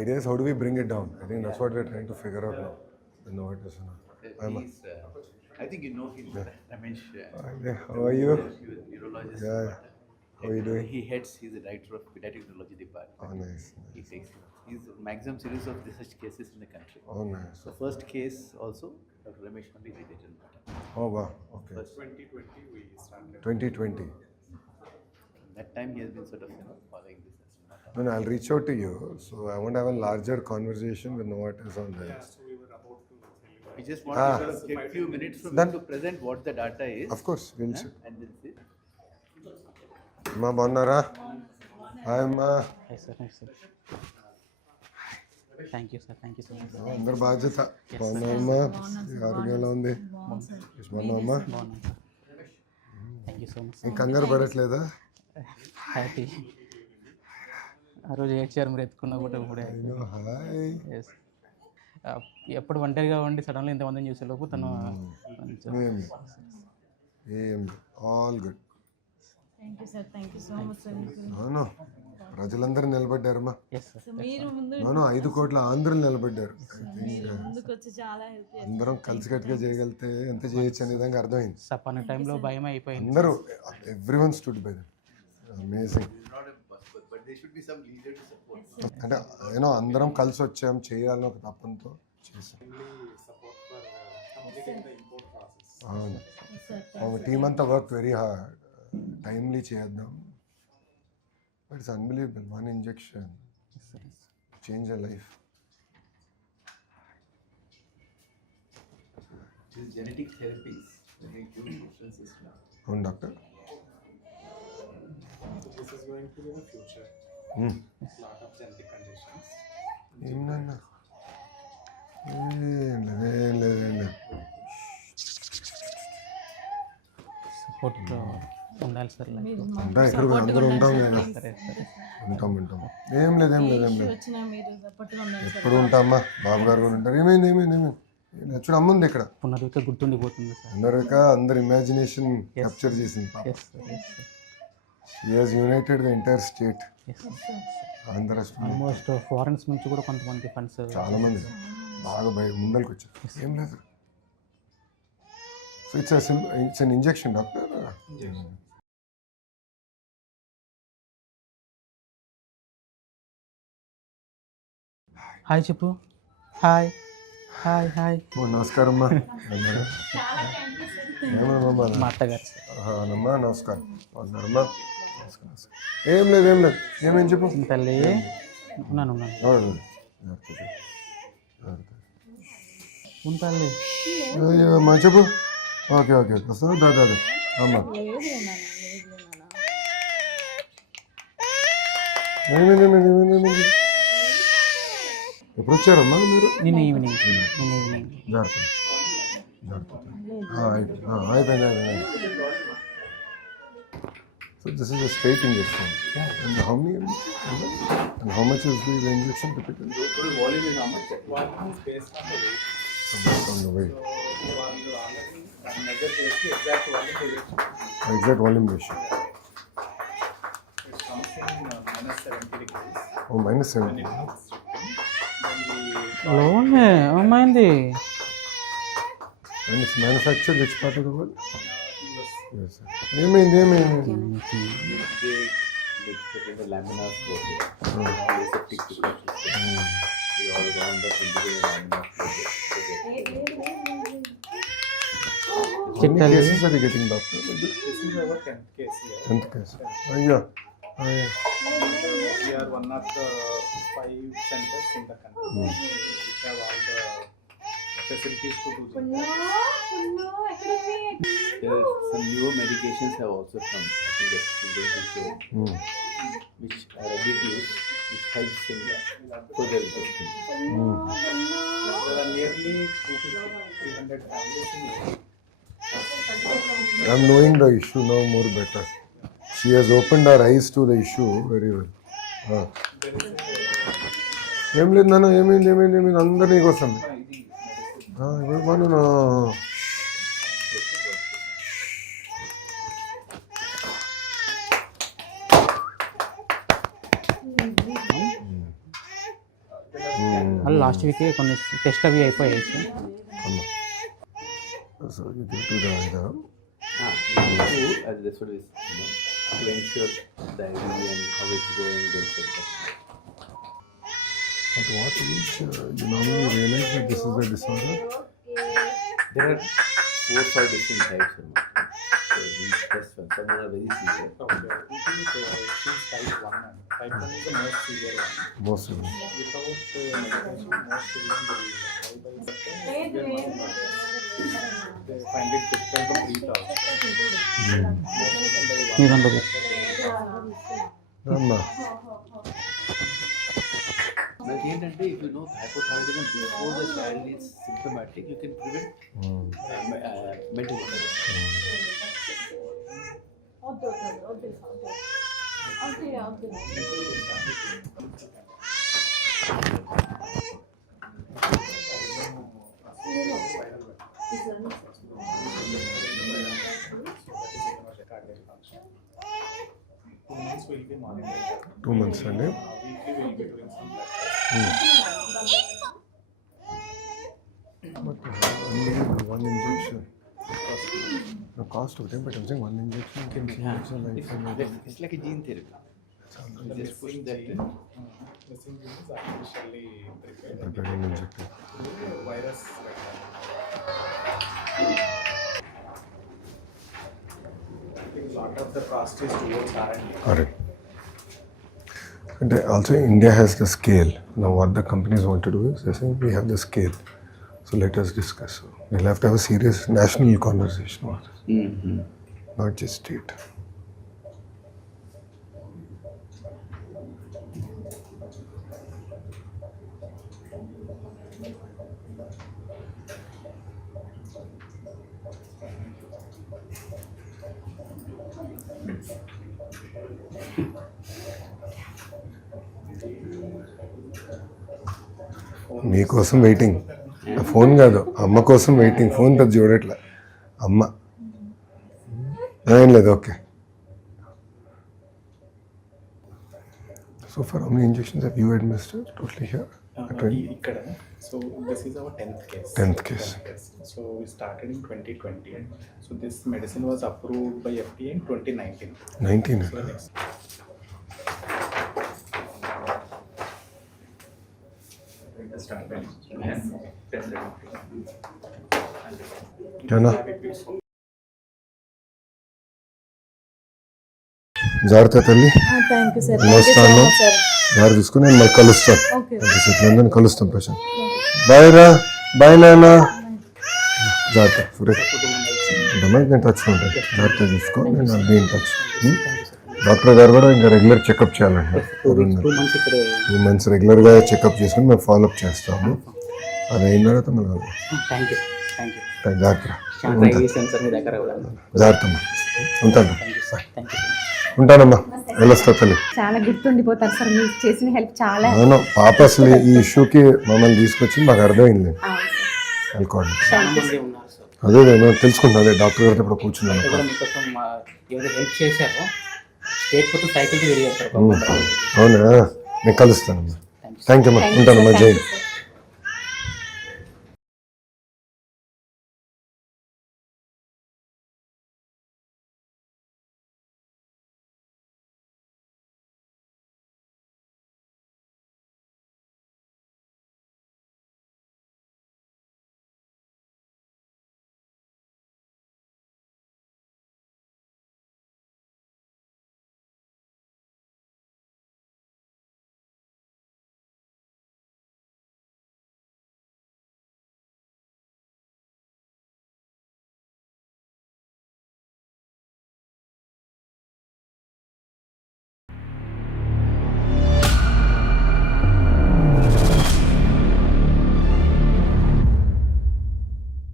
idea is how do we bring it down? I think that's what we're trying to figure out now. I know it is. I think you know him, Ramesh. How are you? He was neurologist. Yeah. How are you doing? He's the director of pediatric neurology department. Oh, nice. He's the maximum series of such cases in the country. Oh, nice. The first case also, Dr. Ramesh only did it. Oh, wow. Okay. First, 2020 we started. 2020. that time he has been sort of following this. No, I'll reach out to you. So I want to have a larger conversation with what is on there. So we were about to tell you. We just want to get a few minutes from you to present what the data is. Of course, we'll see. And then see. అమ్మా బాగున్నారా? హాయ్ అమ్మా. Hi sir, hi sir. Thank you sir, thank you so much. అందరు బాధ్యత. బాగున్నావమ్మా? ఆరోగ్యం ఎలా ఉంది? బాగున్నావమ్మా? బాగున్నాను sir. Thank you so much. ఇంక కంగారు పడట్లేదా? హ్యాపీ. ఆ రోజు ఏడ్చారు మీరు ఎత్తుకున్నా కూడా ఇప్పుడే. హాయ్. ఎస్. ఎప్పుడు ఒంటరిగా ఉండి సడన్గా ఇంతమందిని చూసేలోపు తను all good. Thank you sir, thank you so much sir. అవును, ప్రజలందరూ నిలబడ్డారమ్మా. Yes sir. మీరు ముందు అవును, 5 కోట్ల ఆంధ్రులు నిలబడ్డారు. ముందుకు వచ్చి చాలా హెల్ప్ చేస్తారు. అందరం కలిసికట్టుగా చేయగలిగితే ఎంత చేయొచ్చు అనే విధంగా అర్థమైంది. సపన్న టైంలో భయం అయిపోయింది. అందరూ everyone stood by them. Amazing. But there should be some leader to support. అంటే యూనో అందరం కలిసి వచ్చాం, చేయాలని ఒక తపంతో చేసాం. Support for completing the import process. అవును, సార్ టీమ్ అంతా వర్క్ వెరీ హార్డ్. టైమ్లీ చేద్దాం. But it's unbelievable. 1 injection change a life. These genetic therapies make huge differences now. అవును doctor. This is going to be the future. Lot of genetic conditions. ఏమన్నా ఏం లేదు. సపోర్ట్ ఉండాలి సార్. ఉంటాం, ఇక్కడ కూడా అందరూ ఉంటాం కదా. ఉంటాం. ఏం లేదు. వచ్చినా మీరు సపోర్ట్గా ఉండాలి సార్. ఎప్పుడు ఉంటామా? బాబు గారు కూడా ఉంటారు. ఏమైంది? చూడు, అమ్మ ఉంది ఇక్కడ. పునర్విక గుర్తుండిపోతుంది సార్. అందరిక అందరు ఇమాజినేషన్ క్యాప్చర్ చేసింది. Yes sir, yes sir. She has united the entire state. Yes sir. Andhra almost foreigns నుంచి కూడా కొంతమంది ఫండ్స్ చాలా మంది బాగా ముందరికి వచ్చారు. ఏం లేదు. So it's an injection doctor. Hi చెప్పు. Hi hi hi. నమస్కారం అమ్మా. ఏమమ్మా? మా అత్తగారు. అమ్మా నమస్కారం. బాగున్నారమ్మా? ఏం లేదు. ఏమేం చెప్పు తల్లి. ఉన్నాను. ఉంటాలి. అమ్మా చెప్పు. ఓకే వస్తా. దాదా అమ్మా ఏమైంది? ఎప్పుడు వచ్చారమ్మా మీరు? నిన్న ఈవినింగ్. అయిపోయింది. So this is a straight injection. And how many? And how much is the injection typically? Total volume is how much? Volume is based on the weight. So based on the weight. Measure the exact volume ratio. Exact volume ratio. It comes in -70 degrees. Oh, -70. లోనే అమ్మాయింది. And it's manufactured which part of the world? Yes, sir. ఏమైంది? They put the laminar flow here. Aseptic situation. We all wound up into the laminar flow here. How many cases are you getting, doctor? This is our 10th case here. 10th case. అయ్యో. We are one of the 5 centers in the country which have all the facilities to do this. There are some newer medications have also come. I think that's going to show which are ready to use, which helps in further testing. There are nearly 200-300 families in India. I'm knowing the issue now more better. She has opened her eyes to the issue very well. ఏం లేదు నాన్న. ఏమైంది? అందరు నీకు వస్తుంది. ఇప్పుడు వాళ్ళు లాస్ట్ వీకే కొన్ని టెస్ట్ అవి అయిపోయాయి sir. So you give to the As this one is, to ensure the IDD and how it's going, they'll check that. at what age you normally realize that this is the disorder? There are 4 or 5 different types. So these first one, some are very severe. Okay. She's type 1. Type 1 is the most severe one. Most of them. Without medication, most children will die by severe they find it difficult to breathe out. మీ దాంట్లో Rama. Like ఏంటంటే if you know hypothyroidism before the child is symptomatic, you can prevent mental illness. Will be monitored. 2 months అండి. Weekly we'll be doing some blood But only one injection. The cost of them, but I'm saying one injection can change the life. It's like a gene therapy. Just push that in. missing gene is artificially prepared. Prepared and injected. Virus like that. I think a lot of the cost is towards R&D. Alright. And also India has the scale. Now what the companies want to do is they say we have the scale. So let us discuss. So we'll have to have a serious national conversation about this, not just state. మీకోసం waiting. Phone కాదు, అమ్మ కోసం waiting. Phone పెద్ద చూడట్లే అమ్మ. ఏం లేదు, okay. So for how many injections have you administered totally here? Ikkada. So this is our 10th case. 10th case. So we started in 2020. So this medicine was approved by FDA in 2019. 19. So next. ఏనా జాగ్రత్త తల్లి. Thank you sir. వస్తాను, జాగ్రత్త చూసుకుని నేను మళ్ళీ కలుస్తాను. ఓకే. అందరిని కలుస్తాం ప్రశాంత్. బాయ్ రా, బాయ్ నాన్న. జాగ్రత్త సురేష్. నేను టచ్లో ఉంటాను. జాగ్రత్త చూసుకో, నేను బీ ఇన్ టచ్. డాక్టర్ గారు కూడా ఇంకా రెగ్యులర్ చెకప్ చేయాలంట. 2 months ఇక్కడ 2 months రెగ్యులర్గా చెకప్ చేసుకుని మేము ఫాలోఅప్ చేస్తాము. అది అయిన తర్వాత మళ్ళీ థ్యాంక్ యూ జాగ్రత్త. చాలా ట్రై చేశాను సార్ మీ దగ్గర కూడా. జాగ్రత్త అమ్మా, ఉంటాను. థ్యాంక్ యూ ఉంటానమ్మా, వెళ్ళొస్తా తల్లి. చాలా గుర్తుండిపోతారు సార్ మీరు చేసిన హెల్ప్ చాలా. అవును, పాప అసలు ఈ ఇష్యూకి మమ్మల్ని తీసుకొచ్చి మాకు అర్థమైంది. అనుకోండి, చాలా మంది ఉన్నారు సార్. అదే నేను తెలుసుకుంటాను. అదే డాక్టర్ గారితో ఇప్పుడు కూర్చున్నాను. ఇక్కడ మీకోసం ఎవరు హెల్ప్ చేశారో స్టేట్ మొత్తం సైకిల్కి వెళ్ళి చేస్తారు. అవునా, నేను కలుస్తానమ్మా. థ్యాంక్ యూ అమ్మా, ఉంటానమ్మా. జై.